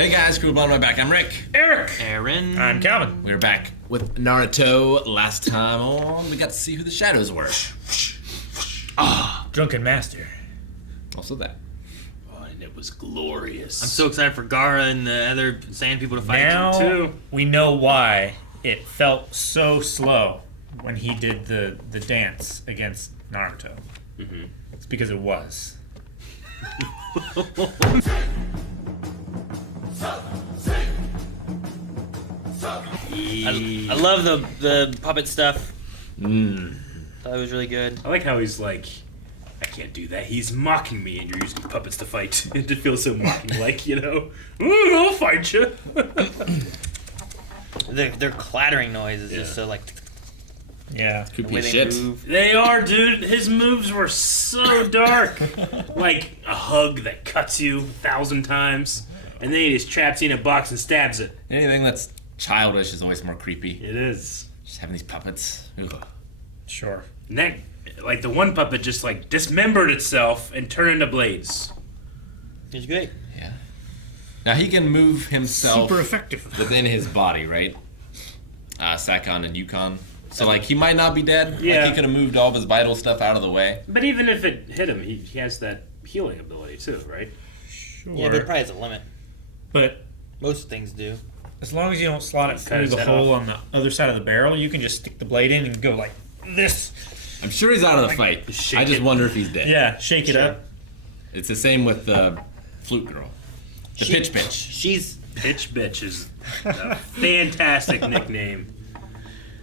Hey guys, Crew Blown My Back. I'm Rick. Eric. Aaron. I'm Calvin. We're back with Naruto. Last time on, we got to see who the shadows were. Drunken Master. Also that. Oh, and it was glorious. I'm so excited for Gaara and the other Sand people to fight Now too. we know why it felt so slow when he did the dance against Naruto. Mm-hmm. It's because it was. I love the puppet stuff. Thought it was really good. I like how he's like, I can't do that. He's mocking me, and you're using puppets to fight. It just feels so mocking, like, you know, ooh, I'll fight you. Their clattering noise is just so like Yeah. the way Creepy they shit. move. They are, dude. His moves were so dark. Like a hug that cuts you 1,000 times, and then he just traps you in a box and stabs it. Anything that's childish is always more creepy. It is. Just having these puppets. Ugh. Sure. And that, like the one puppet just like dismembered itself and turned into blades. It's great. Yeah. Now he can move himself Super effective. within his body, right? Sakon and Yukon. So like he might not be dead. Yeah. Like he could have moved all of his vital stuff out of the way. But even if it hit him, he has that healing ability too, right? Sure. Yeah, but probably has a limit. But Most things do. as long as you don't slot it Cut through his the head hole off. on the other side of the barrel, you can just stick the blade in and go like this. I'm sure he's out of the fight. shake I just it. wonder if he's dead. Yeah, shake it Sure. up. It's the same with the flute girl. The pitch bitch. She's Pitch Bitch is a fantastic nickname.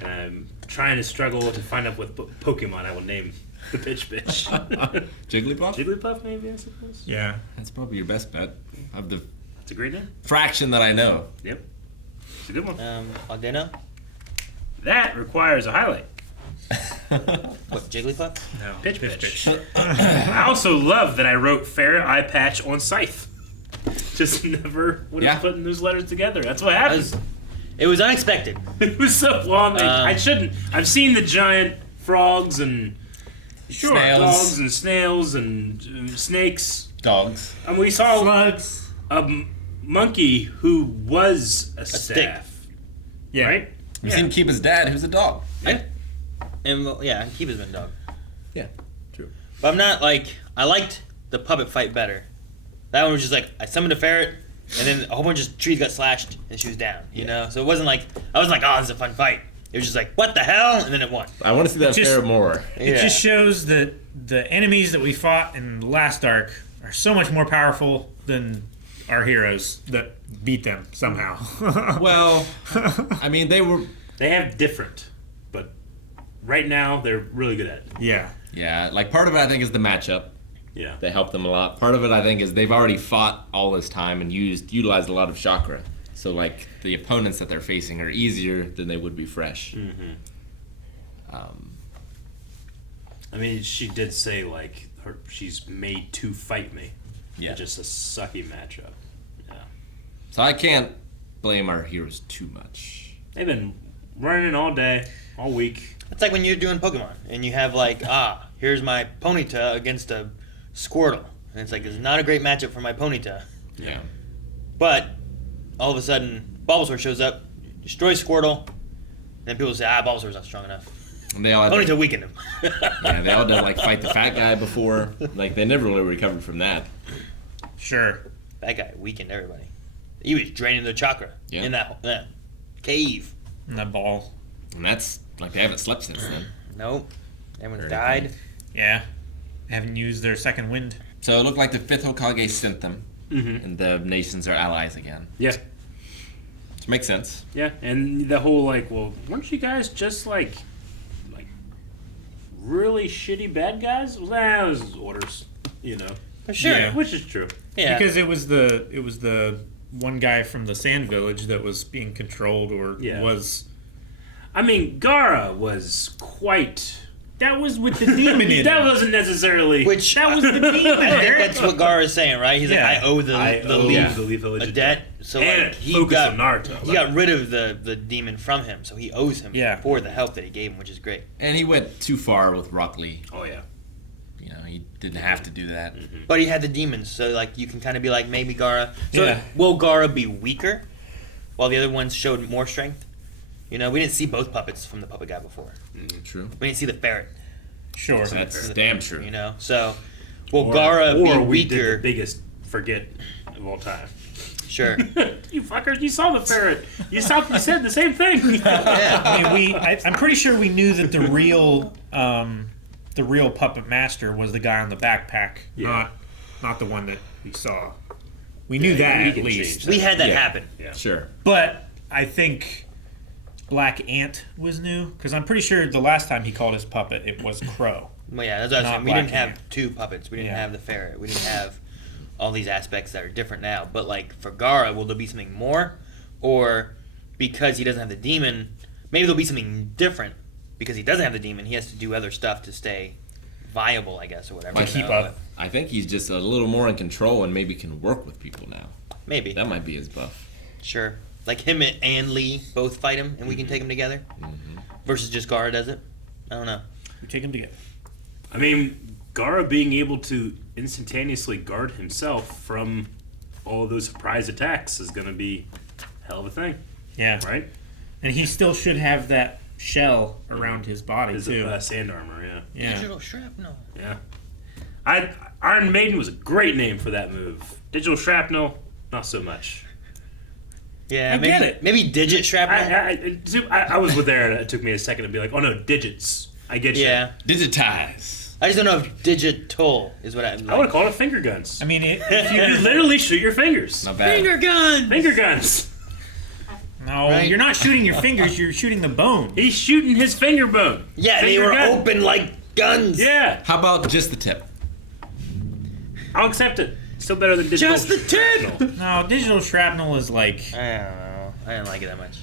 And I'm trying to struggle to find out what Pokemon I will name the Pitch Bitch. Jigglypuff? Jigglypuff, maybe, I suppose? Yeah. That's probably your best bet of the It's a great name. fraction that I know. Yep. It's a good one. Aldeno. That requires a highlight. What, Jigglypuff? No. Pitch Bitch. I also love that I wrote Ferret Eye Patch on Scythe. Just never would have Yeah. putting those letters together. That's what happened. It was unexpected. It was so long. I shouldn't. I've seen the giant frogs and Snails. dogs and snails and snakes. Dogs. And we saw Slugs. a monkey who was a staff. Yeah. Right? We've seen Kiba's dad, who's a dog. Yeah. And well, yeah, keep his been dog. Yeah, true. But I'm not like I liked the puppet fight better. That one was just like I summoned a ferret, and then a whole bunch of trees got slashed, and she was down. You know, so it wasn't like I wasn't like, oh, this is a fun fight. It was just like, what the hell, and then it won. I want to see that Just- ferret more. It just shows that the enemies that we fought in the last arc are so much more powerful than our heroes that beat them somehow. Well, I mean, They have different, but right now they're really good at it. Yeah. yeah, like part of it I think is the matchup. Yeah. They helped them a lot. Part of it I think is they've already fought all this time and utilized a lot of chakra. So like the opponents that they're facing are easier than they would be fresh. Mm-hmm. I mean, she did say like she's made to fight me. Yeah. Just a sucky matchup. Yeah. So I can't blame our heroes too much. They've been running all day, all week. It's like when you're doing Pokemon and you have like, here's my Ponyta against a Squirtle, and it's like it's not a great matchup for my Ponyta, Yeah. but all of a sudden Bulbasaur shows up, destroys Squirtle, and then people say, Bulbasaur's not strong enough. And they all had Ponyta weakened him. yeah, they all did like fight the fat guy before. Like they never really recovered from that. Sure. That guy weakened everybody. He was draining their chakra Yeah. in that cave. And that ball. And that's like they haven't slept since then. Nope, everyone's Very died. Yeah. Haven't used their second wind. So it looked like the fifth Hokage sent them, Mm-hmm. and the nations are allies again. Yeah. Which makes sense. Yeah, and the whole like, well, weren't you guys just like really shitty bad guys? Well, that was orders, you know. For sure. Yeah. Which is true. Yeah. Because it was the one guy from the Sand Village that was being controlled or Yeah. was. I mean, Gaara was quite. That was with the demon in That it. wasn't necessarily. Which That was the demon. I think that's what Gar is saying, right? He's Yeah. like, I owe the Leaf Village a debt. So and like, he focus got on Naruto. he got rid of the demon from him, so he owes him Yeah. for the help that he gave him, which is great. And he went too far with Rock Lee. Oh yeah. You know, he didn't have to do that. But he had the demons, so like you can kind of be like maybe Gaara. So Yeah. will Gaara be weaker, while the other ones showed more strength? You know, we didn't see both puppets from the puppet guy before. True. We didn't see the ferret. Sure. That's damn true. You know, so will Gaara be we did weaker? the biggest forget of all time. Sure. You fuckers, you saw the ferret. You said the same thing. Yeah. I mean, I'm pretty sure we knew that the real puppet master was the guy on the backpack, Yeah. not the one that we saw. We knew that he at can least. change We had that Yeah. happen. Yeah. Sure. But I think Black Ant was new because I'm pretty sure the last time he called his puppet it was Crow. Well, yeah, that's what I was Not saying. We didn't Black have Ant. two puppets. We didn't Yeah. have the ferret. We didn't have all these aspects that are different now. But like for Gaara, will there be something more, or because he doesn't have the demon, maybe there'll be something different because he doesn't have the demon. He has to do other stuff to stay viable, I guess, or whatever. Like, keep you know, up. I think he's just a little more in control and maybe can work with people now. but Maybe. That might be his buff. Sure. Like him and Lee both fight him, and we can take them together. Versus just Gaara does it. I don't know. We take them together. I mean, Gaara being able to instantaneously guard himself from all of those surprise attacks is going to be a hell of a thing, Yeah, right? and he still should have that shell around his body His too. sand armor, yeah. Yeah. Digital shrapnel. Yeah. Iron Maiden was a great name for that move. Digital Shrapnel, not so much. Yeah, I maybe, get it. Maybe digit shrapnel. I was with there, and it took me a second to be like, oh no, digits. I get you. Yeah. Digitize. I just don't know if digital is what I. Like. I would have called it finger guns. I mean, You literally shoot your fingers. Not bad. Finger gun. Finger guns. no, Right. you're not shooting your fingers. You're shooting the bone. He's shooting his finger bone. Yeah, they Finger were gun. open like guns. Yeah, How about just the tip? I'll accept it. Still better than digital. Just the tip. Shrapnel. No, digital shrapnel is like. I don't know. I didn't like it that much.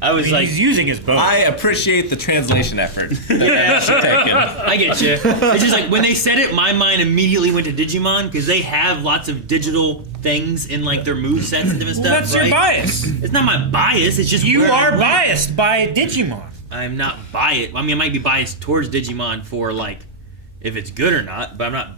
I I was mean, like, he's using his bone. I appreciate the translation effort. Yeah. Taken. I get you. It's just like when they said it, my mind immediately went to Digimon because they have lots of digital things in like their movesets and different Well, stuff. that's right? your bias. It's not my bias. It's just You where I are went. biased by Digimon. I'm not biased. I mean, I might be biased towards Digimon for like if it's good or not, but I'm not.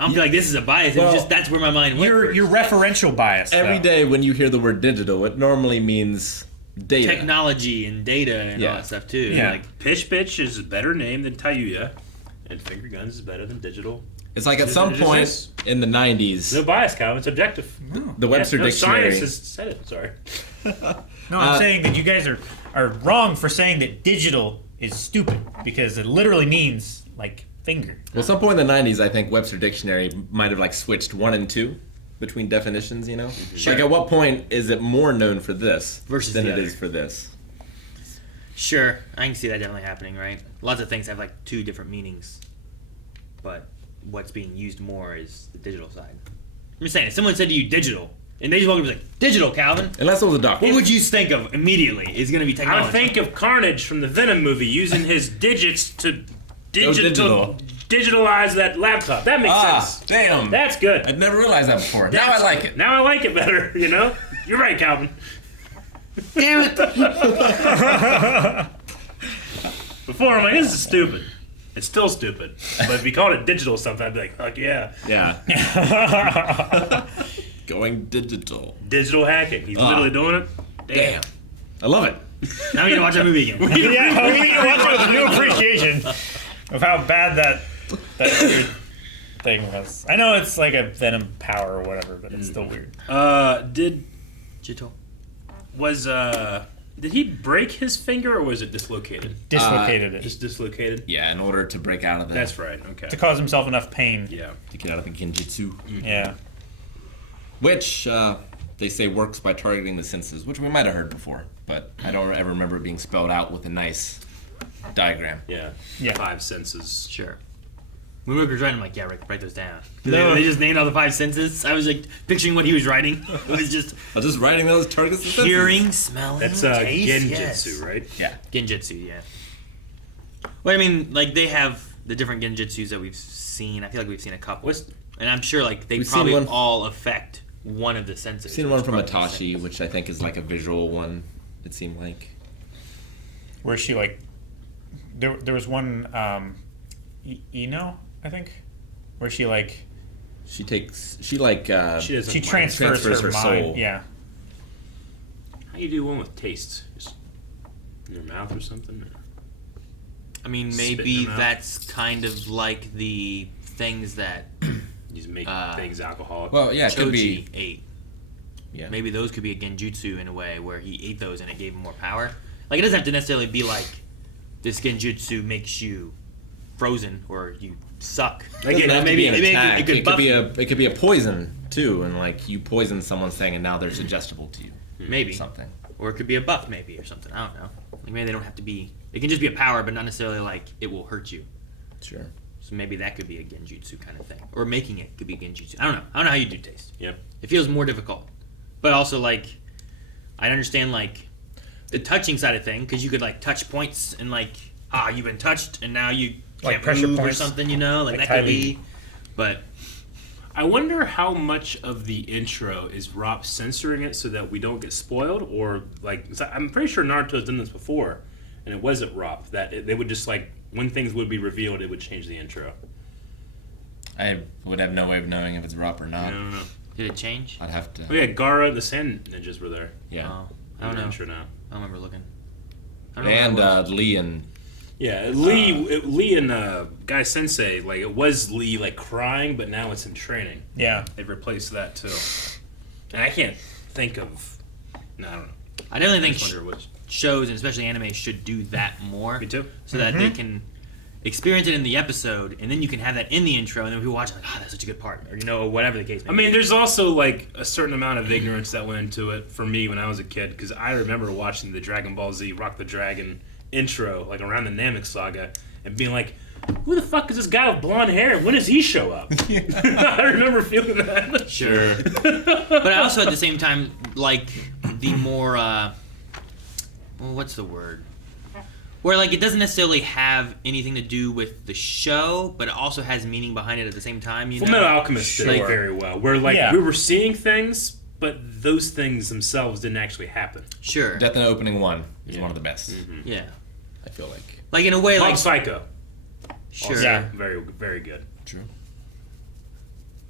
I don't feel like this is a bias. Well, it's just that's where my mind went. You're referential bias. Every though. day when you hear the word digital, it normally means data. Technology and data and all Yeah. that stuff too. Yeah. Like, Pitch Bitch is a better name than Tayuya, and Finger Guns is better than digital. It's like at some It is point this. in the 90s, No bias, Calvin. It's objective. the Webster no, Dictionary. Science has said it. Sorry. No, I'm saying that you guys are wrong for saying that digital is stupid because it literally means like finger. Well, some point in the 90s, I think Webster Dictionary might have like switched 1 and 2 between definitions, you know? Sure. Like at what point is it more known for this Versus than the it other. is for this? sure, I can see that definitely happening, right? Lots of things have like two different meanings, but what's being used more is the digital side. I'm just saying, if someone said to you digital, and they just walked up and was like, digital, Calvin, Unless it was a doctor. what would you think of immediately? Is going to be I technology. would think of Carnage from the Venom movie using his digits to digital. digitalize that laptop. That makes sense. Damn. That's good. I'd never realized that before. Now I like it. Now I like it better, you know? You're right, Calvin. Damn it! Before, I'm like, this is stupid. It's still stupid. But if you called it digital something, I'd be like, fuck yeah. Yeah. Going digital. Digital hacking. He's literally doing it. Damn. I love it. Now we gotta watch that movie again. Yeah, we need to watch it with a new appreciation of how bad that weird thing was. I know it's like a Venom power or whatever, but it's still weird. Digital. Did he break his finger or was it dislocated? Dislocated it Just dislocated? Yeah, in order to break out of that. That's right. Okay. to cause himself enough pain. Yeah. To get out of the Genjutsu. Yeah. Which they say works by targeting the senses, which we might have heard before, but I don't ever remember it being spelled out with a nice diagram. Yeah. Yeah. 5 senses. Sure. When Rick was writing, I'm like, yeah, Rick, write those down. No. They just named all the 5 senses. I was like picturing what he was writing. It was just I was just writing those targets the senses. hearing, smelling, That's taste. Genjutsu, yes. right? Yeah. Genjutsu, yeah. Well, I mean, like they have the different Genjutsus that we've seen. I feel like we've seen a couple, and I'm sure like they We've seen probably one- all affect one of the senses. I've seen one It's from probably the Atashi, sense. which I think is like a visual one, it seemed like. Where she like there was one Ino I think, where she like She transfers she transfers her mind. soul. Yeah. How you do one with taste? Just in your mouth or something? I mean, Spit in maybe your mouth. that's kind of like the things that You just make things alcoholic. Well, yeah, it could Choji be. ate. Yeah. Maybe those could be a Genjutsu in a way where he ate those and it gave him more power. Like, it doesn't have to necessarily be like this Genjutsu makes you frozen or you suck. Like, It doesn't have to be an attack. it could buff it could be a poison too, and like you poison someone's thing, and now they're suggestible to you. maybe. Something. Or it could be a buff, maybe, or something. I don't know. Like, maybe they don't have to be. It can just be a power, but not necessarily like it will hurt you. Sure. So maybe that could be a Genjutsu kind of thing. Or making it could be Genjutsu. I don't know. I don't know how you do taste. Yeah. It feels more difficult. But also, like, I understand, like, the touching side of thing, because you could, like, touch points and, like, you've been touched, and now you Like can't pressure move or points. something, you know? Like Like that could Kylie. be. But, I wonder how much of the intro is Rob censoring it so that we don't get spoiled, or like 'cause I'm pretty sure Naruto's done this before, and it wasn't Rob that they would just like when things would be revealed, it would change the intro. I would have no way of knowing if it's Rup or I not. don't know. did it change? I'd have to. Oh yeah, Gara the Sand Ninjas were there. Yeah. Oh, I in don't the know. intro now. I don't remember looking. I don't know And what that was. Lee and Yeah, Lee and Guy Sensei, like it was Lee like crying, but now it's in training. Yeah. They've replaced that too, and I can't think of. No, I don't know. I definitely I think just wonder which. shows, and especially anime, should do that more. Me too. So that they can experience it in the episode, and then you can have that in the intro, and then people watch it like, that's such a good part, or, you know, whatever the case may I mean, there's also like a certain amount of ignorance that went into it for me when I was a kid, because I remember watching the Dragon Ball Z Rock the Dragon intro, like around the Namek saga, and being like, who the fuck is this guy with blonde hair? When does he show up? I remember feeling that. Sure. But I also, at the same time, like the more, well, what's the word? Where, like, it doesn't necessarily have anything to do with the show, but it also has meaning behind it at the same time, you know? Fullmetal Alchemist did it Sure. very well, where like Yeah. we were seeing things, but those things themselves didn't actually happen. Sure. Death in Opening 1 is Yeah. one of the best. Yeah. I feel like. Like, in a way, Mob like, Psycho, sure. also Yeah. very very good. True.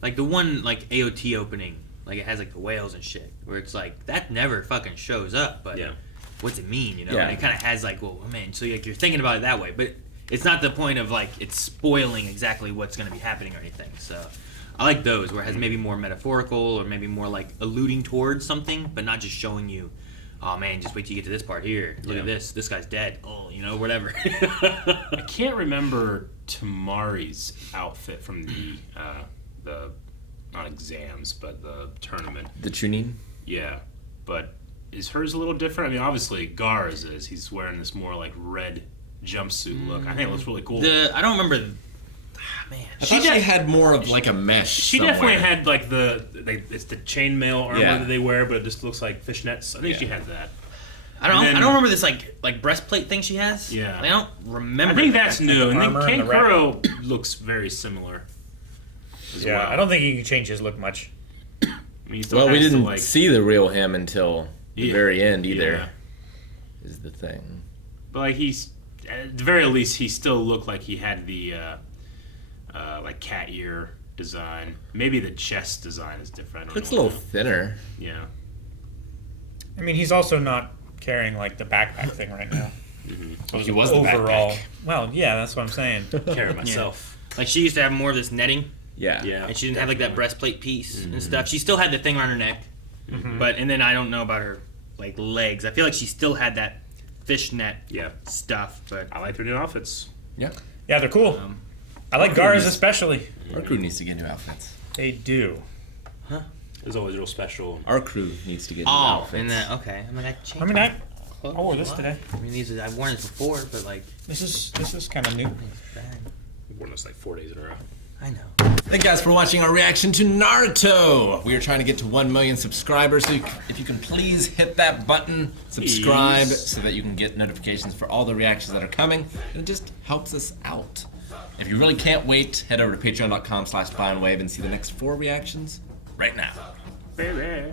Like, the one, like, AOT opening, like, it has, like, the whales and shit, where it's like, that never fucking shows up, but Yeah. what's it mean, you know? Yeah. And it kind of has, like, well, man, so, like, you're thinking about it that way, but it's not the point of, like, it's spoiling exactly what's going to be happening or anything, so I like those, where it has maybe more metaphorical, or maybe more, like, alluding towards something, but not just showing you, oh, man, just wait till you get to this part here, look Yeah. at this guy's dead, oh, you know, whatever. I can't remember Tamari's outfit from the not exams, but the tournament. The Chunin? Yeah, but is hers a little different? I mean, obviously Gar's is. He's wearing this more like red jumpsuit look. I think it looks really cool. I don't remember, man. I thought she had more of like a mesh. She definitely had like it's the chainmail armor Yeah. that they wear, but it just looks like fishnets. I think she had that. I don't. And then- I don't remember this like breastplate thing she has. Yeah. Like, I don't remember. I think that. that's new. And then armor and the wrap. Kankuro looks very similar. As Yeah. well. I don't think you can change his look much. I mean, he still Well, we has to, didn't like, see the real him until the Yeah. very end either. Yeah. Is the thing. But like he's at the very least, he still looked like he had the like cat ear design. Maybe the chest design is different. I don't Looks a know. little thinner. Yeah. I mean, he's also not carrying like the backpack thing right now. He was the Overall. backpack. Well, yeah, that's what I'm saying. Carry myself. Like, she used to have more of this netting, Yeah. Yeah. and she didn't have like that breastplate piece and stuff. She still had the thing around her neck, but and then I don't know about her like legs. I feel like she still had that fishnet Yeah. stuff, but I like their new outfits. Yeah. Yeah, they're cool. I like Gara's especially. Our crew needs to get new outfits. They do. It was always real special. Our crew needs to get new oh, outfits. and that okay. I mean, I changed. I mean, I wore this a lot. today. I mean, these I've worn this before, but like, This is kind of new. bad. We've worn this like 4 days in a row. I know. Thank you guys for watching our reaction to Naruto. We are trying to get to 1 million subscribers, so if you can please hit that button, subscribe, Please. so that you can get notifications for all the reactions that are coming. And it just helps us out. If you really can't wait, head over to patreon.com/BuyandWave and see the next 4 reactions right now. Baby.